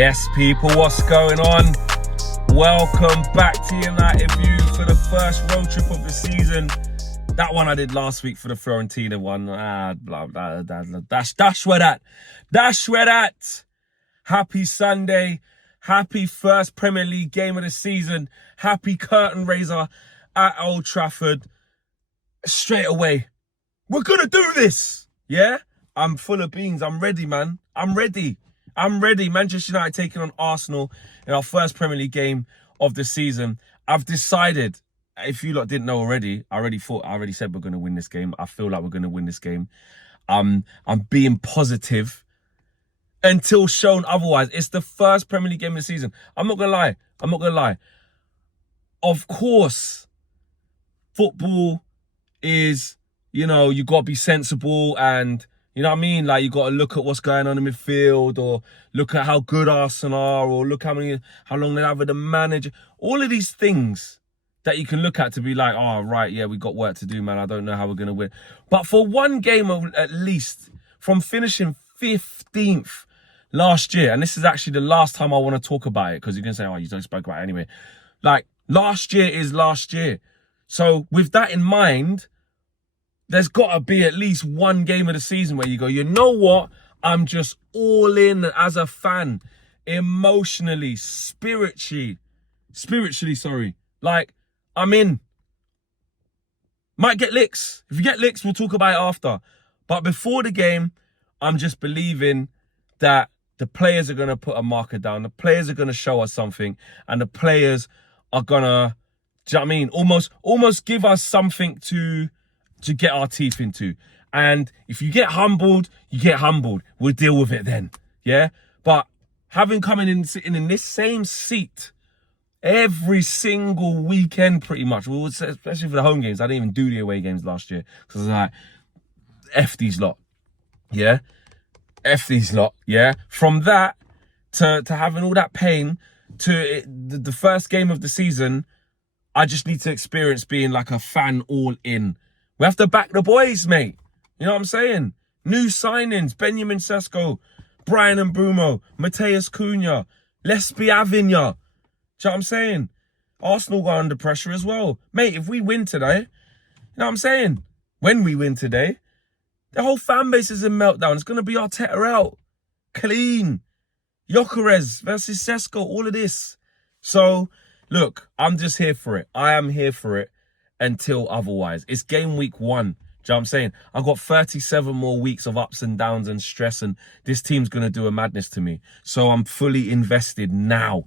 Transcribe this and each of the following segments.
Yes, people, what's going on? Welcome back to United View for the first road trip of the season. That one I did last week for the Fiorentina one. Dash where that. Happy Sunday. Happy first Premier League game of the season. Happy curtain raiser at Old Trafford. Straight away, we're gonna do this. Yeah? I'm full of beans. I'm ready, man. I'm ready. Manchester United taking on Arsenal in our first Premier League game of the season. I've decided, if you lot didn't know already, I already said we're going to win this game. I feel like we're going to win this game. I'm being positive until shown otherwise. It's the first Premier League game of the season. I'm not going to lie. Of course, football is, you got to be sensible and, you know what I mean? Like, you got to look at what's going on in midfield, or look at how good Arsenal are, or look how long they have with the manager. All of these things that you can look at to be like, oh, right, yeah, we got work to do, man. I don't know how we're going to win. But for one game at least, from finishing 15th last year, and this is actually the last time I want to talk about it, because you can say, oh, you don't spoke about it anyway. Like, last year is last year. So with that in mind, there's got to be at least one game of the season where you go, you know what? I'm just all in as a fan, emotionally, spiritually, sorry. Like, I'm in. Might get licks. If you get licks, we'll talk about it after. But before the game, I'm just believing that the players are going to put a marker down. The players are going to show us something. And the players are going to, do you know what I mean? Almost give us something to get our teeth into. And if you get humbled, you get humbled. We'll deal with it then. Yeah? But having come in and sitting in this same seat every single weekend pretty much, especially for the home games. I didn't even do the away games last year because I was like, F these lot. Yeah? F these lot. Yeah? From that to having all that pain to the first game of the season, I just need to experience being like a fan all in. We have to back the boys, mate. You know what I'm saying? New signings, Benjamin Sesko, Brian Mbeumo, Mateus Cunha, Leslie Avignon. Do you know what I'm saying? Arsenal got under pressure as well. Mate, if we win today, you know what I'm saying? When we win today, the whole fan base is in meltdown. It's going to be Arteta out. Clean. Gyökeres versus Sesko, all of this. So, look, I'm just here for it. I am here for it. Until otherwise. It's game week 1. Do you know what I'm saying? I've got 37 more weeks of ups and downs and stress, and this team's going to do a madness to me. So I'm fully invested now.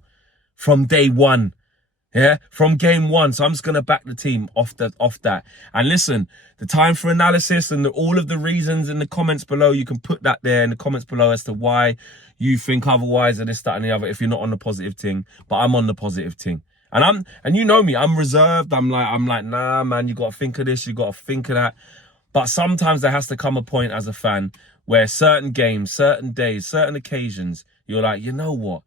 From day 1. Yeah? From game 1. So I'm just going to back the team off that. And listen, the time for analysis and all of the reasons in the comments below, you can put that there in the comments below as to why you think otherwise or this, that, and the other, if you're not on the positive thing. But I'm on the positive thing. And you know me, I'm reserved. I'm like, nah, man, you got to think of this, you got to think of that. But sometimes there has to come a point as a fan where certain games, certain days, certain occasions, you're like, you know what?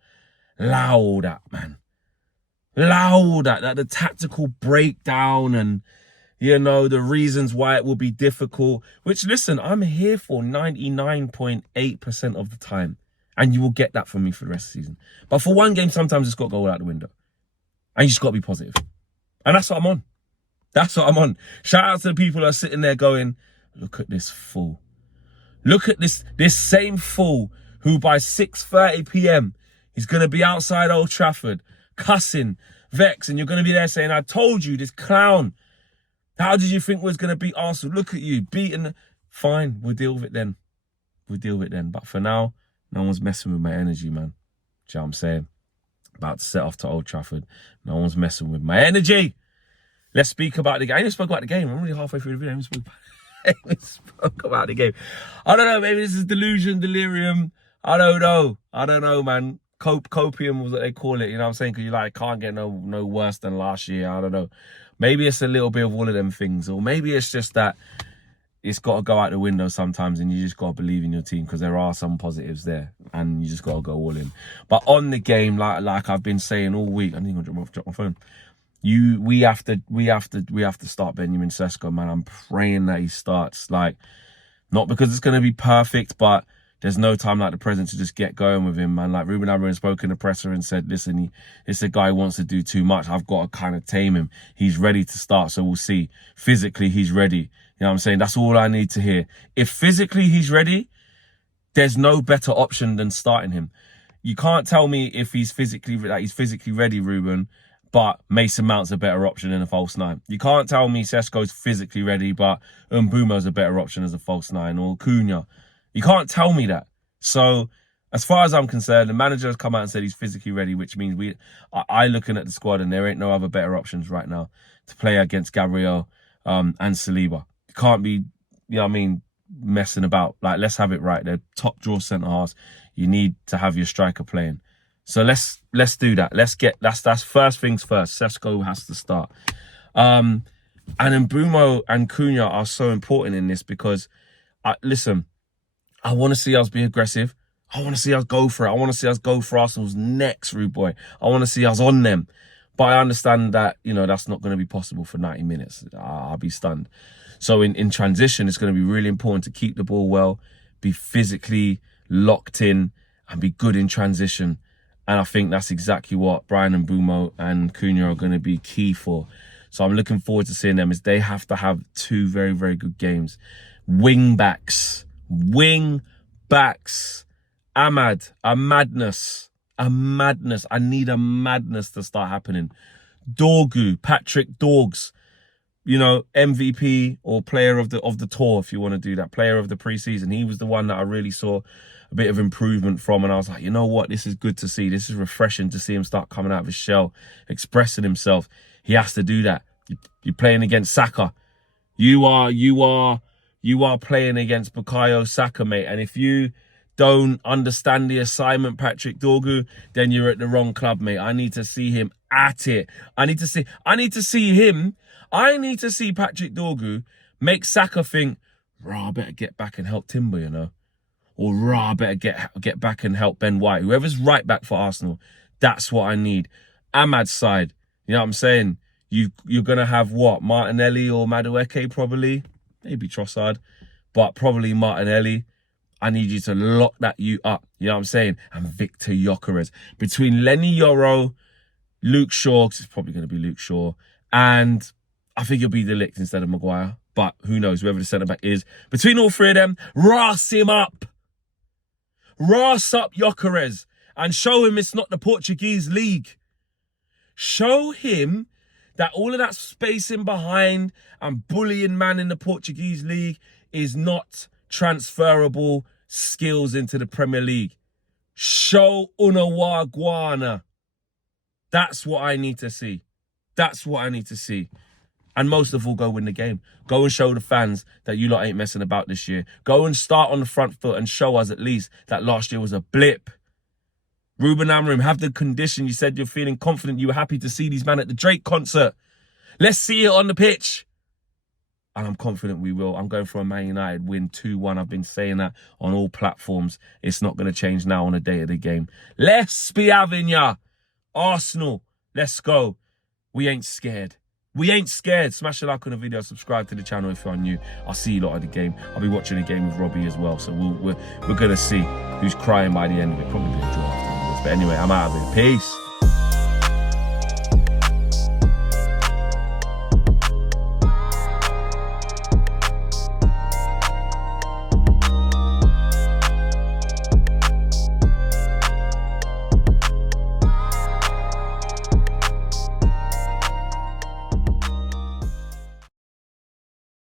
Allow that, man. Allow that the tactical breakdown and, the reasons why it will be difficult. Which, listen, I'm here for 99.8% of the time. And you will get that from me for the rest of the season. But for one game, sometimes it's got to go out the window. And you just got to be positive. And that's what I'm on. Shout out to the people that are sitting there going, look at this fool. Look at this same fool who by 6:30 p.m. is going to be outside Old Trafford, cussing, vexed, and you're going to be there saying, I told you, this clown. How did you think we was going to beat Arsenal? Look at you, beaten. Fine, we'll deal with it then. But for now, no one's messing with my energy, man. Do you know what I'm saying? About to set off to Old Trafford. No one's messing with my energy. Let's speak about the game. I even spoke about the game. I'm already halfway through the video. I even spoke about the game. I don't know. Maybe this is delusion, delirium. I don't know, man. Copium was what they call it. You know what I'm saying? Because you can't get no worse than last year. I don't know. Maybe it's a little bit of all of them things. Or maybe it's just that it's got to go out the window sometimes and you just got to believe in your team because there are some positives there and you just got to go all in. But on the game, like I've been saying all week, I think I'll drop my phone. We have to start Benjamin Sesko, man. I'm praying that he starts. Like, not because it's going to be perfect, but There's no time like the present to just get going with him, man. Like Ruben Amorim spoke in the presser and said, listen, it's a guy who wants to do too much. I've got to kind of tame him. He's ready to start, so we'll see. Physically, he's ready. You know what I'm saying? That's all I need to hear. If physically he's ready, there's no better option than starting him. You can't tell me if he's physically ready, Ruben, but Mason Mount's a better option in a false nine. You can't tell me Sesko's physically ready, but Mbeumo's a better option as a false nine, or Cunha. You can't tell me that. So, as far as I'm concerned, the manager has come out and said he's physically ready, which means I looking at the squad and there ain't no other better options right now to play against Gabriel and Saliba. You can't be, you know what I mean, messing about. Like, let's have it right. They're top draw centre halves. You need to have your striker playing. So let's do that. That's first things first. Sesko has to start. And Mbeumo and Cunha are so important in this because, listen, I want to see us be aggressive. I want to see us go for it. I want to see us go for Arsenal's necks, rude boy. I want to see us on them. But I understand that, you know, that's not going to be possible for 90 minutes. I'll be stunned. So in transition, it's going to be really important to keep the ball well, be physically locked in, and be good in transition. And I think that's exactly what Bryan Mbeumo and Cunha are going to be key for. So I'm looking forward to seeing them, as they have to have two very, very good games. Wing backs. Ahmad, a madness. I need a madness to start happening. Dorgu, Patrick Dorgs, you know, MVP or player of the tour, if you want to do that, player of the preseason. He was the one that I really saw a bit of improvement from, and I was like, you know what, this is good to see. This is refreshing to see him start coming out of his shell, expressing himself. He has to do that. You're playing against Saka. You are playing against Bukayo Saka, mate. And if you don't understand the assignment, Patrick Dorgu, then you're at the wrong club, mate. I need to see him at it. I need to see Patrick Dorgu make Saka think, I better get back and help Timber, you know. Or I better get back and help Ben White. Whoever's right back for Arsenal, that's what I need. Ahmad's side, you know what I'm saying? You're going to have what? Martinelli or Madueke probably. Maybe Trossard, but probably Martinelli. I need you to lock that up. You know what I'm saying? And Victor Gyökeres. Between Lenny Yoro, Luke Shaw, 'cause it's probably going to be Luke Shaw, and I think it'll be De Ligt instead of Maguire. But who knows, whoever the centre-back is. Between all three of them, ras him up. Ras up Gyökeres and show him it's not the Portuguese league. Show him that all of that spacing behind and bullying man in the Portuguese league is not transferable skills into the Premier League. Show una guana. That's what I need to see. That's what I need to see. And most of all, go win the game. Go and show the fans that you lot ain't messing about this year. Go and start on the front foot and show us at least that last year was a blip. Ruben Amorim, have the condition. You said you're feeling confident. You were happy to see these men at the Drake concert. Let's see it on the pitch. And I'm confident we will. I'm going for a Man United win 2-1. I've been saying that on all platforms. It's not going to change now on the day of the game. Let's be having ya. Arsenal, let's go. We ain't scared. We ain't scared. Smash a like on the video. Subscribe to the channel if you're new. I'll see you lot at the game. I'll be watching the game with Robbie as well. So we're going to see who's crying by the end of it. Probably a draw afterwards. But anyway, I'm out of it. Peace.